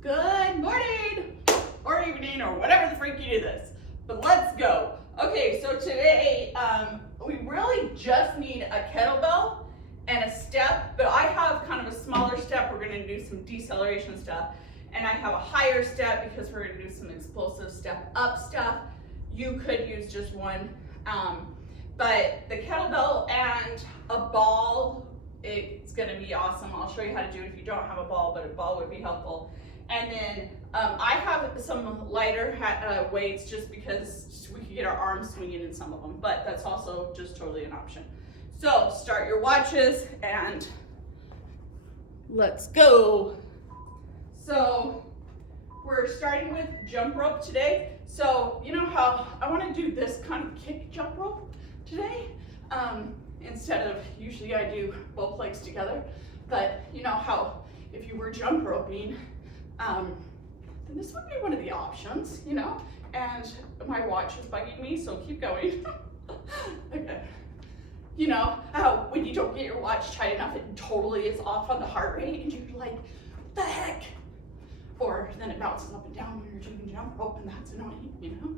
Good morning, or evening, or whatever the freak you do this. But let's go. Okay, so today we really just need a kettlebell and a step, but I have kind of a smaller step. We're going to do some deceleration stuff, and I have a higher step because we're going to do some explosive step up stuff. You could use just one, but the kettlebell and a ball, it's going to be awesome. I'll show you how to do it if you don't have a ball, but a ball would be helpful. And then I have some lighter weights just because we can get our arms swinging in some of them, but that's also just totally an option. So start your watches and let's go. So we're starting with jump rope today. So you know how I want to do this kind of kick jump rope today? Instead of, usually I do both legs together, but you know how if you were jump roping, then this would be one of the options, you know, and my watch is bugging me, so keep going. Okay. You know how when you don't get your watch tight enough, it totally is off on the heart rate, and you're like, what the heck? Or then it bounces up and down when you're doing jump rope, and that's annoying, you know?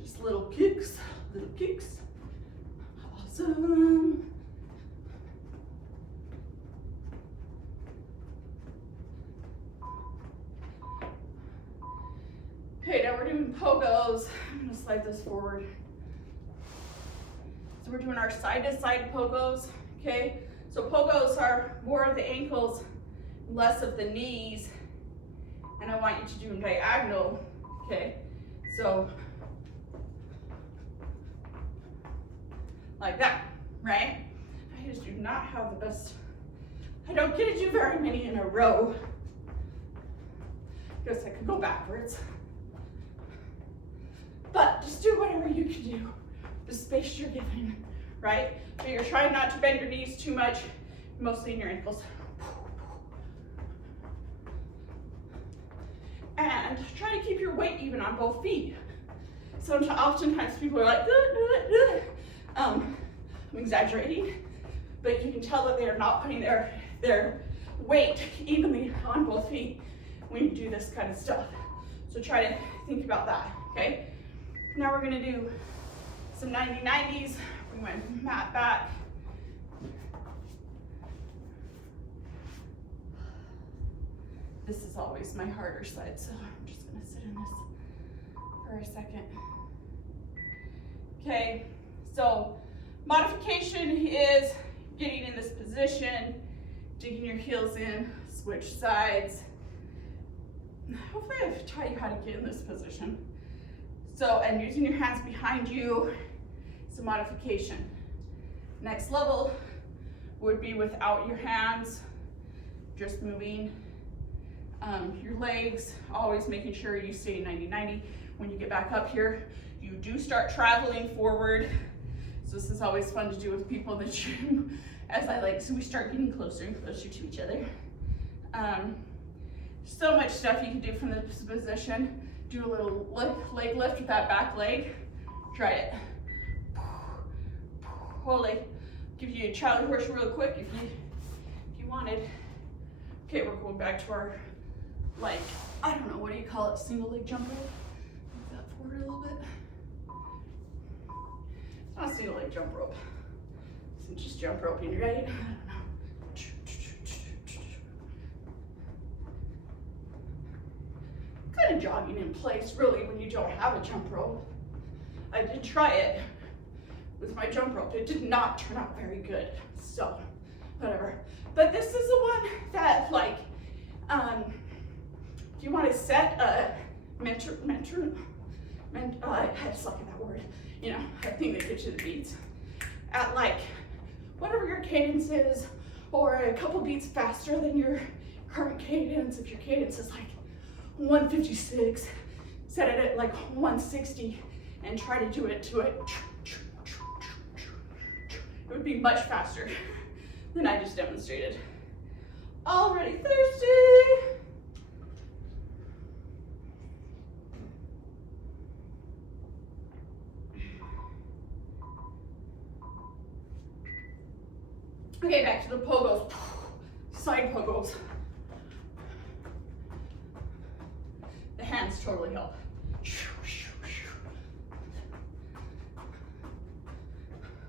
Just little kicks, little kicks. Awesome. Okay, now we're doing pogos. I'm gonna slide this forward. So we're doing our side-to-side pogos, okay? So pogos are more of the ankles, less of the knees, and I want you to do them diagonal, okay? So, like that, right? I just do not have the best, I don't get to do very many in a row. Guess I could go backwards. But just do whatever you can do, the space you're given, right? So you're trying not to bend your knees too much, mostly in your ankles. And try to keep your weight even on both feet. So oftentimes people are like, I'm exaggerating, but you can tell that they are not putting their weight evenly on both feet when you do this kind of stuff. So try to think about that, okay? Now we're gonna do some 90-90s. Bring my mat back. This is always my harder side, so I'm just gonna sit in this for a second. Okay, so modification is getting in this position, digging your heels in, switch sides. Hopefully I've taught you how to get in this position. So, and using your hands behind you is a modification. Next level would be without your hands, just moving your legs, always making sure you stay 90-90. When you get back up here, you do start traveling forward. So this is always fun to do with people in the gym so we start getting closer and closer to each other. So much stuff you can do from this position. Do a little leg lift with that back leg. Try it. Hold it. Give you a Charlie horse real quick if you wanted. Okay, we're going back to our, like, I don't know, what do you call it? Single leg jump rope. Move that forward a little bit. It's not a single leg jump rope. It's just jump roping, right? I don't know. Kind of jogging in place really when you don't have a jump rope. I did try it with my jump rope. It did not turn out very good, so whatever. But this is the one that, like, if you want to set a I just suck at that word, you know, a thing that gets you the beats at, like, whatever your cadence is, or a couple beats faster than your current cadence. If your cadence is like 156, set it at like 160 and try to do it to it. It would be much faster than I just demonstrated. Already thirsty. Okay, back to the pogos. Side pogos. hands totally help.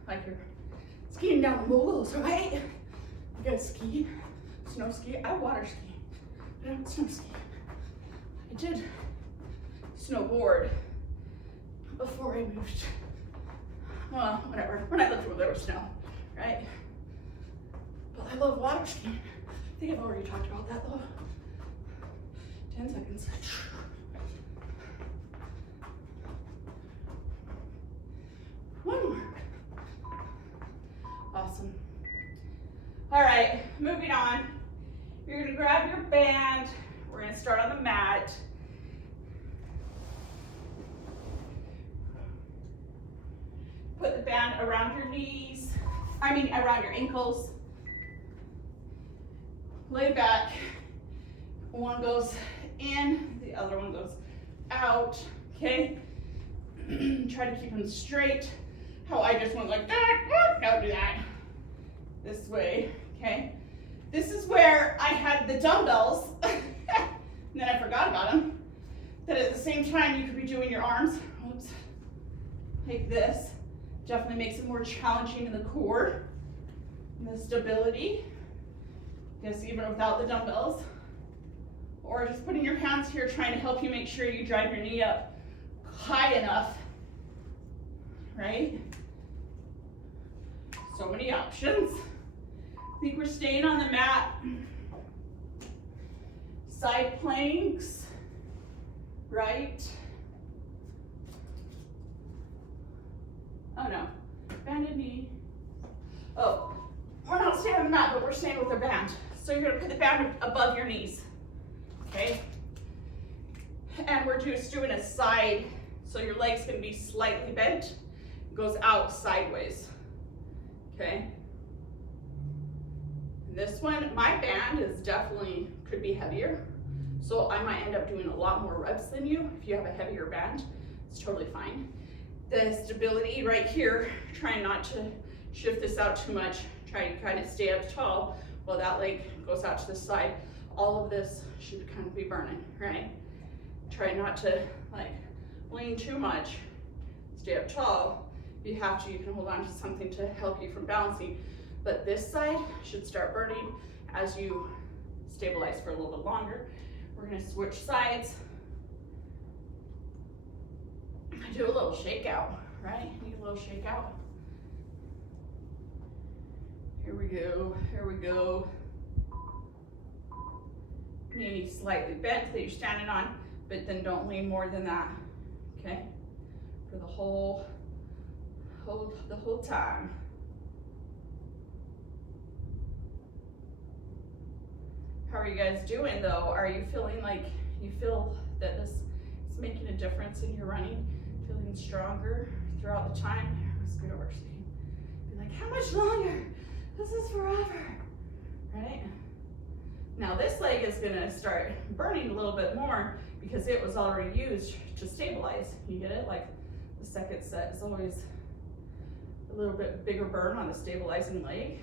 Like you're skiing down the moguls, right? You gotta ski, snow ski. I water ski, but I don't snow ski. I did snowboard before I moved. Well, whatever. When I lived where there was snow, right? But I love water skiing. I think I've already talked about that though. 10 seconds. One more. Awesome. All right, moving on. You're gonna grab your band. We're gonna start on the mat. Put the band around your knees, around your ankles. Lay back. One goes in, the other one goes out, okay? Try to keep them straight. How I just went like that, don't do that. This way, okay? This is where I had the dumbbells, and then I forgot about them. That at the same time you could be doing your arms, oops, like this. Definitely makes it more challenging in the core, and the stability. Yes, even without the dumbbells. Or just putting your hands here trying to help you make sure you drive your knee up high enough, right? So many options. I think we're staying on the mat. Side planks, right? Oh no, bended knee. Oh, we're not staying on the mat, but we're staying with our band. So you're gonna put the band above your knees, okay? And we're just doing a side, so your leg's gonna be slightly bent, goes out sideways, okay? This one, my band is definitely, could be heavier. So I might end up doing a lot more reps than you. If you have a heavier band, it's totally fine. The stability right here, trying not to shift this out too much. Try to kind of stay up tall while that leg goes out to the side. All of this should kind of be burning, right? Try not to like lean too much. Stay up tall. If you have to, you can hold on to something to help you from balancing. But this side should start burning as you stabilize for a little bit longer. We're gonna switch sides. Do a little shakeout, right? Need a little shakeout. Here we go, here we go. Knee slightly bent that you're standing on, but then don't lean more than that, okay? For the whole time. How are you guys doing though? Are you feeling like you feel that this is making a difference in your running? Feeling stronger throughout the time? Let's scoot over so you can be like, how much longer? This is forever, right? Now this leg is gonna start burning a little bit more because it was already used to stabilize. You get it? Like the second set is always a little bit bigger burn on the stabilizing leg.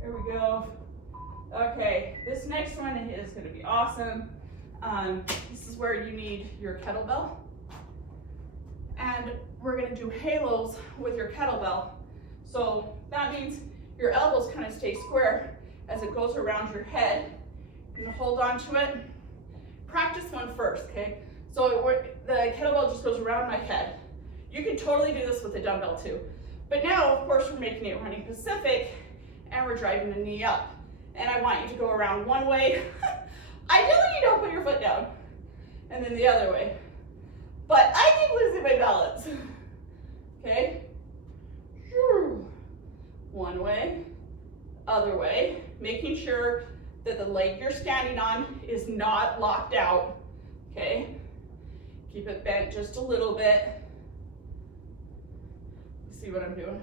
There we go. Okay, this next one is gonna be awesome. This is where you need your kettlebell. And we're gonna do halos with your kettlebell. So that means your elbows kind of stay square as it goes around your head. You're gonna hold on to it. Practice one first, okay? So the kettlebell just goes around my head. You can totally do this with a dumbbell too. But now, of course, we're making it running Pacific and we're driving the knee up. And I want you to go around one way. Ideally, you don't put your foot down. And then the other way. But I keep losing my balance. Okay? One way, other way, making sure that the leg you're standing on is not locked out. Okay? Keep it bent just a little bit. See what I'm doing?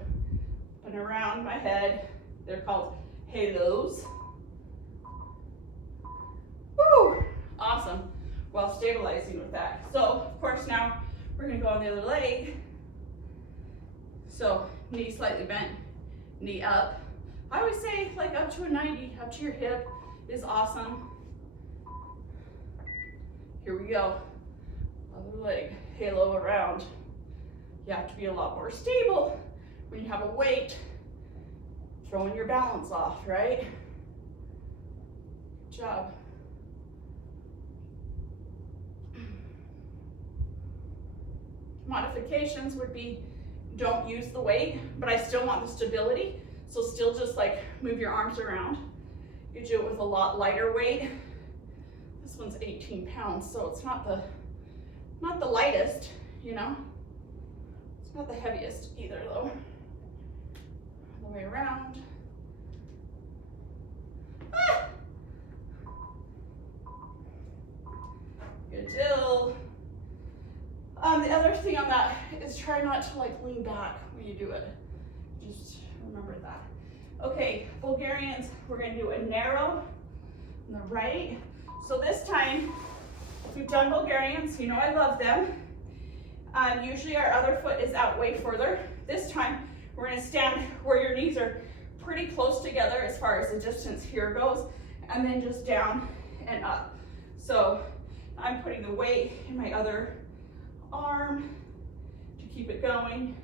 And around my head. They're called halos. Woo! Awesome. While stabilizing with that. So, of course, now we're gonna go on the other leg. So, knee slightly bent, knee up. I always say like up to a 90, up to your hip is awesome. Here we go. Other leg, halo around. You have to be a lot more stable when you have a weight, throwing your balance off, right? Good job. Modifications would be, don't use the weight, but I still want the stability. So still just like move your arms around. You do it with a lot lighter weight. This one's 18 pounds, so it's not the lightest, you know? It's not the heaviest either though. All the way around. Ah! Good deal. The other thing on that is try not to like lean back when you do it. Just remember that. Okay, Bulgarians, we're gonna do a narrow on the right. So this time, we've done Bulgarians, you know I love them. Usually our other foot is out way further. This time, we're gonna stand where your knees are pretty close together as far as the distance here goes, and then just down and up. So I'm putting the weight in my other arm to keep it going.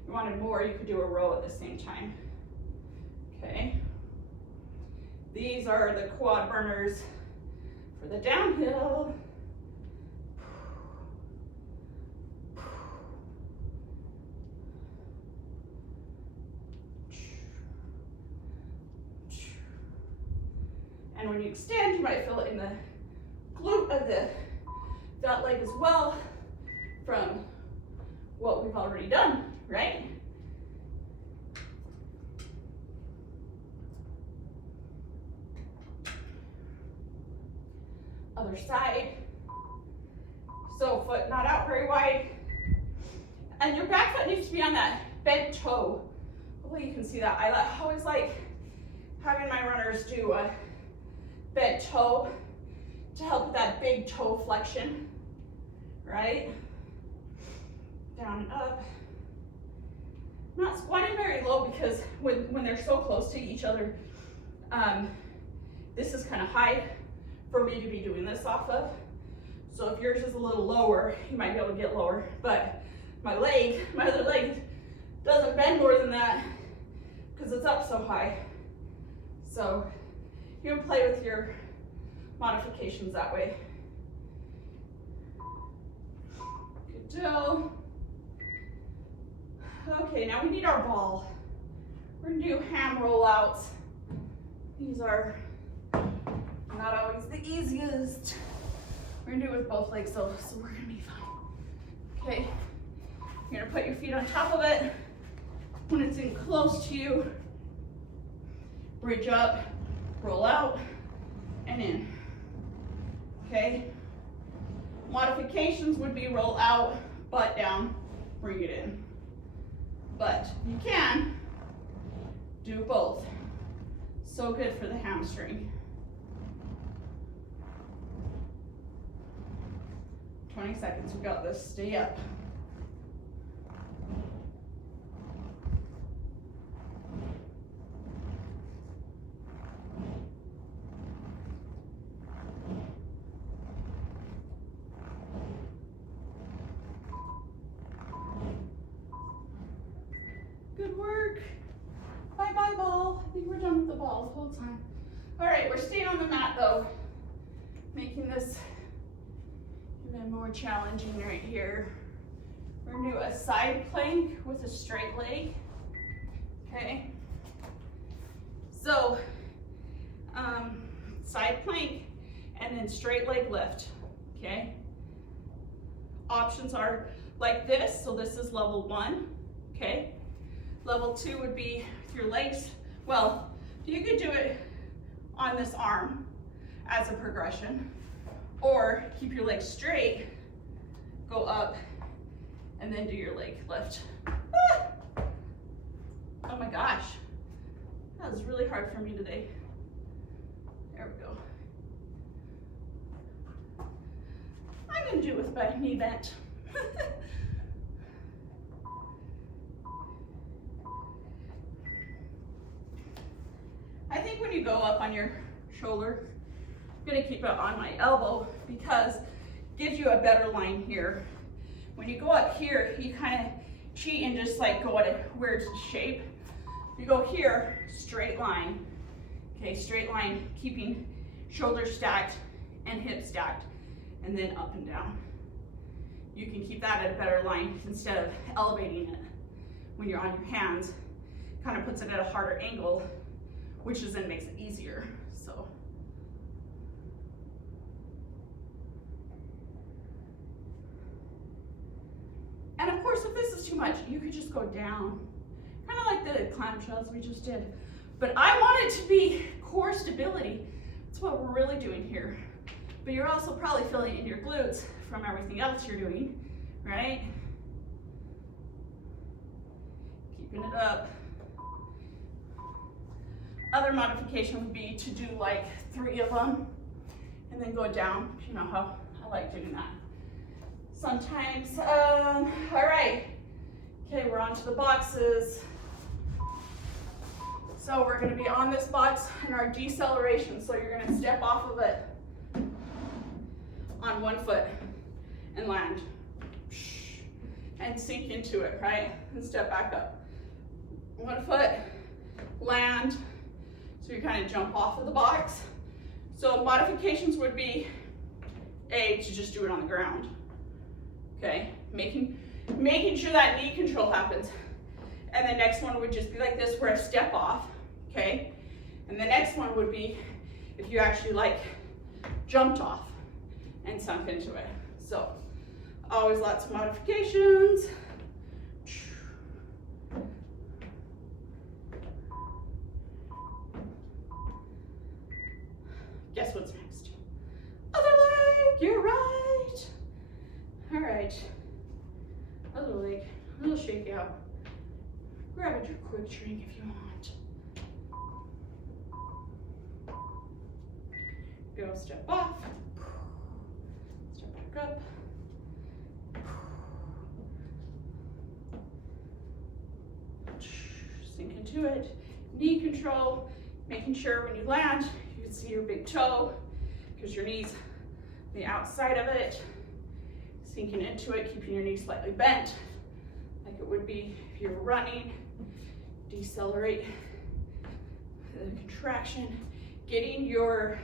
If you wanted more, you could do a row at the same time. Okay. These are the quad burners for the downhill. And when you extend, you might feel it in the glute of that leg as well from what we've already done, right? Other side. So foot not out very wide. And your back foot needs to be on that bent toe. Hopefully you can see that. I always like having my runners do a bent toe to help with that big toe flexion, right? Down and up. I'm not squatting very low because when they're so close to each other, this is kind of high for me to be doing this off of. So if yours is a little lower, you might be able to get lower. But my other leg doesn't bend more than that because it's up so high. So you can play with your modifications that way. Good deal. Okay, now we need our ball. We're gonna do ham rollouts. These are not always the easiest. We're gonna do it with both legs though, so we're gonna be fine. Okay, you're gonna put your feet on top of it. When it's in close to you, bridge up, roll out, and in. Okay, modifications would be roll out, butt down, bring it in. But you can do both. So good for the hamstring. 20 seconds, we got this, stay up. Good work. Bye-bye ball. I think we're done with the ball the whole time. All right, we're staying on the mat though, making this even more challenging right here. We're gonna do a side plank with a straight leg, okay? So, side plank and then straight leg lift, okay? Options are like this, so this is level 1, okay? Level 2 would be with your legs. Well, you could do it on this arm as a progression, or keep your legs straight, go up, and then do your leg lift. Ah! Oh my gosh, that was really hard for me today. There we go. I'm gonna do it with my knee bent. I think when you go up on your shoulder, I'm gonna keep it on my elbow because gives you a better line here. When you go up here, you kind of cheat and just like go at a weird shape. You go here, straight line. Okay, straight line, keeping shoulders stacked and hips stacked, and then up and down. You can keep that at a better line instead of elevating it. When you're on your hands, kind of puts it at a harder angle, which is then makes it easier. So. And of course, if this is too much, you could just go down, kind of like the clamshells we just did. But I want it to be core stability. That's what we're really doing here. But you're also probably feeling in your glutes from everything else you're doing, right? Keeping it up. Other modification would be to do like 3 of them and then go down. You know how I like doing that. Sometimes, all right. Okay, we're on to the boxes. So we're gonna be on this box in our deceleration. So you're gonna step off of it on 1 foot and land. And sink into it, right? And step back up. 1 foot, land. So you kind of jump off of the box. So modifications would be A, to just do it on the ground. Okay, making sure that knee control happens. And the next one would just be like this, where I step off, okay? And the next one would be if you actually like jumped off and sunk into it. So always lots of modifications. Guess what's next? Other leg, you're right. All right, other leg, a little shake out. Grab at your quick drink if you want. Go step off, step back up. Sink into it. Knee control, making sure when you land, you can see your big toe, because your knee's on the outside of it. Sinking into it, keeping your knee slightly bent, like it would be if you were running. Decelerate the contraction, getting your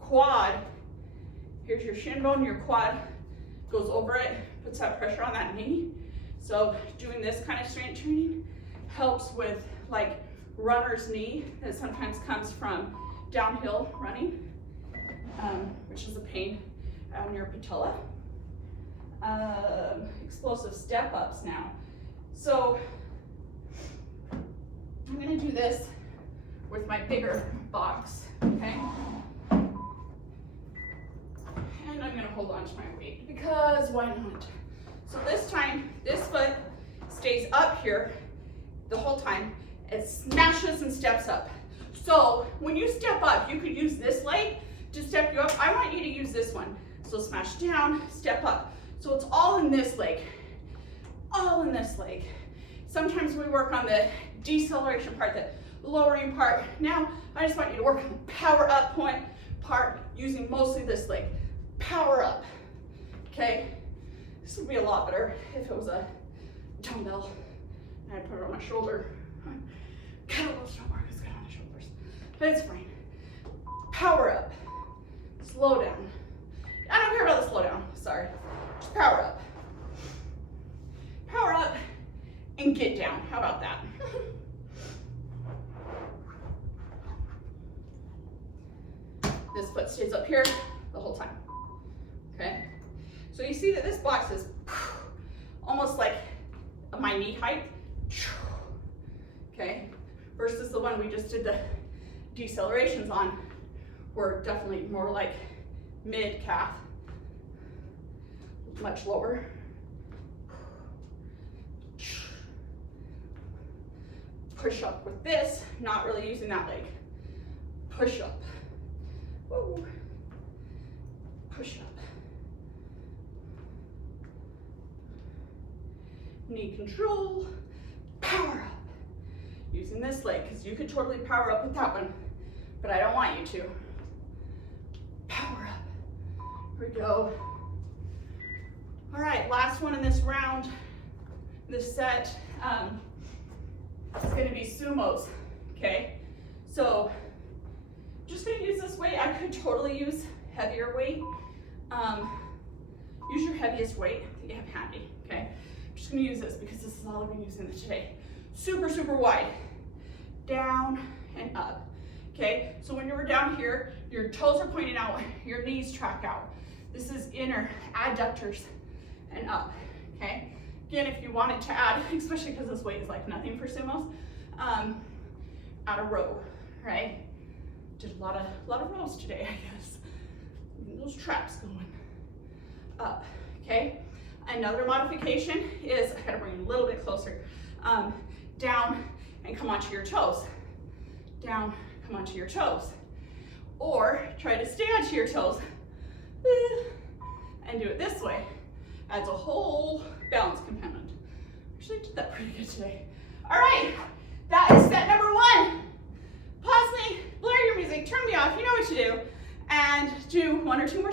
quad, here's your shin bone, your quad goes over it, puts that pressure on that knee. So doing this kind of strength training helps with like runner's knee that sometimes comes from downhill running, which is a pain on your patella. Explosive step ups now. So I'm gonna do this with my bigger box, okay? And I'm gonna hold on to my weight because why not? So this time, this foot stays up here the whole time. It smashes and steps up. So when you step up, you could use this leg to step you up. I want you to use this one. So smash down, step up. So it's all in this leg, all in this leg. Sometimes we work on the deceleration part, the lowering part. Now, I just want you to work on the power up part using mostly this leg. Power up, okay? This would be a lot better if it was a dumbbell and I'd put it on my shoulder. Kettlebells don't work as good on the shoulders, but it's fine. Power up, slow down. I don't care about the slow down, sorry. Just power up. Power up and get down. How about that? This foot stays up here the whole time. Okay? So you see that this box is almost like my knee height. Okay? Versus the one we just did the decelerations on, were definitely more like mid calf. Much lower. Push up with this, not really using that leg. Push up. Woo. Push up. Knee control. Power up. Using this leg, because you could totally power up with that one, but I don't want you to. Power up. Here we go. All right, last one in this round, this set, it's gonna be sumos, okay? So, just gonna use this weight. I could totally use heavier weight. Use your heaviest weight that you have handy, okay? I'm just gonna use this because this is all I've been using today. Super, super wide, down and up, okay? So when you're down here, your toes are pointing out, your knees track out. This is inner adductors and up, okay? Again, if you wanted to add, especially because this weight is like nothing for sumos, add a row, right? Did a lot of rows today, I guess. Those traps going up, okay? Another modification is, I gotta bring it a little bit closer, down and come onto your toes. Down, come onto your toes. Or try to stay onto your toes and do it this way. Adds a whole balance component. Actually, I did that pretty good today. All right, that is set number 1. Pause me, blare your music, turn me off, you know what to do, and do 1 or 2 more sets.